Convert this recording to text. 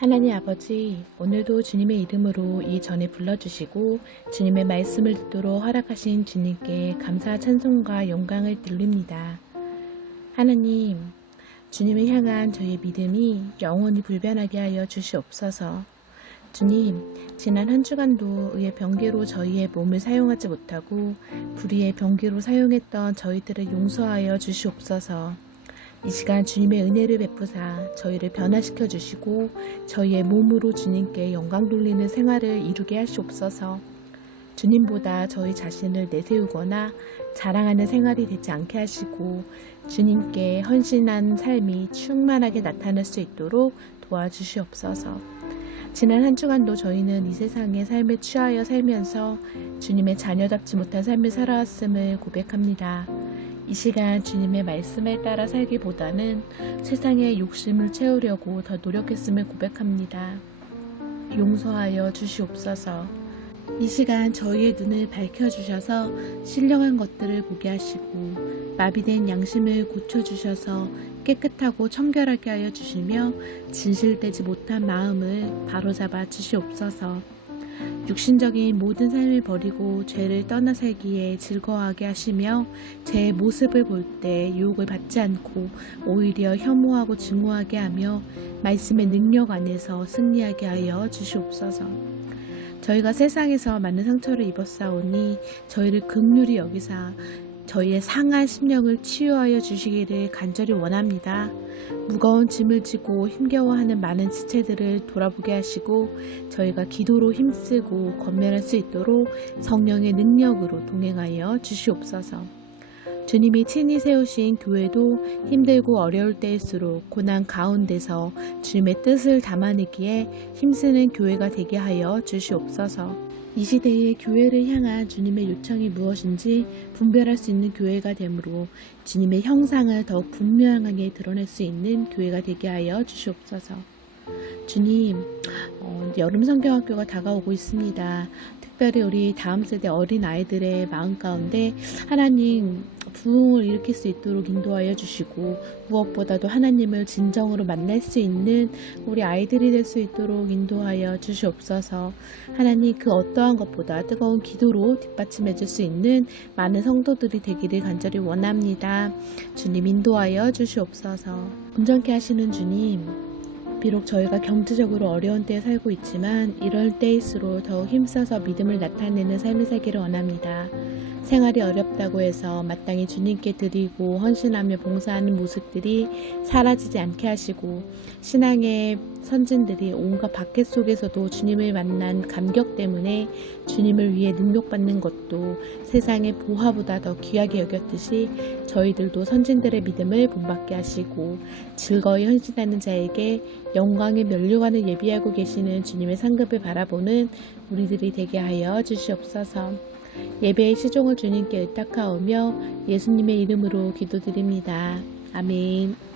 하나님 아버지, 오늘도 주님의 이름으로 이 전에 불러주시고 주님의 말씀을 듣도록 허락하신 주님께 감사 찬송과 영광을 드립니다. 하나님, 주님을 향한 저희 믿음이 영원히 불변하게 하여 주시옵소서. 주님, 지난 한 주간도 의의 병기로 저희의 몸을 사용하지 못하고 불의의 병기로 사용했던 저희들을 용서하여 주시옵소서. 이 시간 주님의 은혜를 베푸사 저희를 변화시켜 주시고 저희의 몸으로 주님께 영광 돌리는 생활을 이루게 하시옵소서. 주님보다 저희 자신을 내세우거나 자랑하는 생활이 되지 않게 하시고 주님께 헌신한 삶이 충만하게 나타날 수 있도록 도와주시옵소서. 지난 한 주간도 저희는 이 세상의 삶에 취하여 살면서 주님의 자녀답지 못한 삶을 살아왔음을 고백합니다. 이 시간 주님의 말씀에 따라 살기보다는 세상의 욕심을 채우려고 더 노력했음을 고백합니다. 용서하여 주시옵소서. 이 시간 저희의 눈을 밝혀주셔서 신령한 것들을 보게 하시고 마비된 양심을 고쳐주셔서 깨끗하고 청결하게 하여 주시며 진실되지 못한 마음을 바로잡아 주시옵소서. 육신적인 모든 삶을 버리고 죄를 떠나 살기에 즐거워하게 하시며 제 모습을 볼 때 유혹을 받지 않고 오히려 혐오하고 증오하게 하며 말씀의 능력 안에서 승리하게 하여 주시옵소서. 저희가 세상에서 많은 상처를 입었사오니 저희를 극률이 여기사 저희의 상한 심령을 치유하여 주시기를 간절히 원합니다. 무거운 짐을 지고 힘겨워하는 많은 지체들을 돌아보게 하시고 저희가 기도로 힘쓰고 건면할 수 있도록 성령의 능력으로 동행하여 주시옵소서. 주님이 친히 세우신 교회도 힘들고 어려울 때일수록 고난 가운데서 주님의 뜻을 담아내기에 힘쓰는 교회가 되게 하여 주시옵소서. 이 시대의 교회를 향한 주님의 요청이 무엇인지 분별할 수 있는 교회가 되므로 주님의 형상을 더욱 분명하게 드러낼 수 있는 교회가 되게 하여 주시옵소서. 주님, 어, 여름 성경학교가 다가오고 있습니다. 특별히 우리 다음 세대 어린 아이들의 마음 가운데 하나님 부흥을 일으킬 수 있도록 인도하여 주시고 무엇보다도 하나님을 진정으로 만날 수 있는 우리 아이들이 될 수 있도록 인도하여 주시옵소서. 하나님 그 어떠한 것보다 뜨거운 기도로 뒷받침해 줄 수 있는 많은 성도들이 되기를 간절히 원합니다. 주님 인도하여 주시옵소서. 온전케 하시는 주님 비록 저희가 경제적으로 어려운 때에 살고 있지만 이럴 때일수록 더욱 힘써서 믿음을 나타내는 삶을 살기를 원합니다. 생활이 어렵다고 해서 마땅히 주님께 드리고 헌신하며 봉사하는 모습들이 사라지지 않게 하시고 신앙의 선진들이 온갖 박해 속에서도 주님을 만난 감격 때문에 주님을 위해 능력받는 것도 세상의 보화보다 더 귀하게 여겼듯이 저희들도 선진들의 믿음을 본받게 하시고 즐거이 헌신하는 자에게 영광의 면류관을 예비하고 계시는 주님의 상급을 바라보는 우리들이 되게 하여 주시옵소서. 예배의 시종을 주님께 의탁하오며 예수님의 이름으로 기도드립니다. 아멘.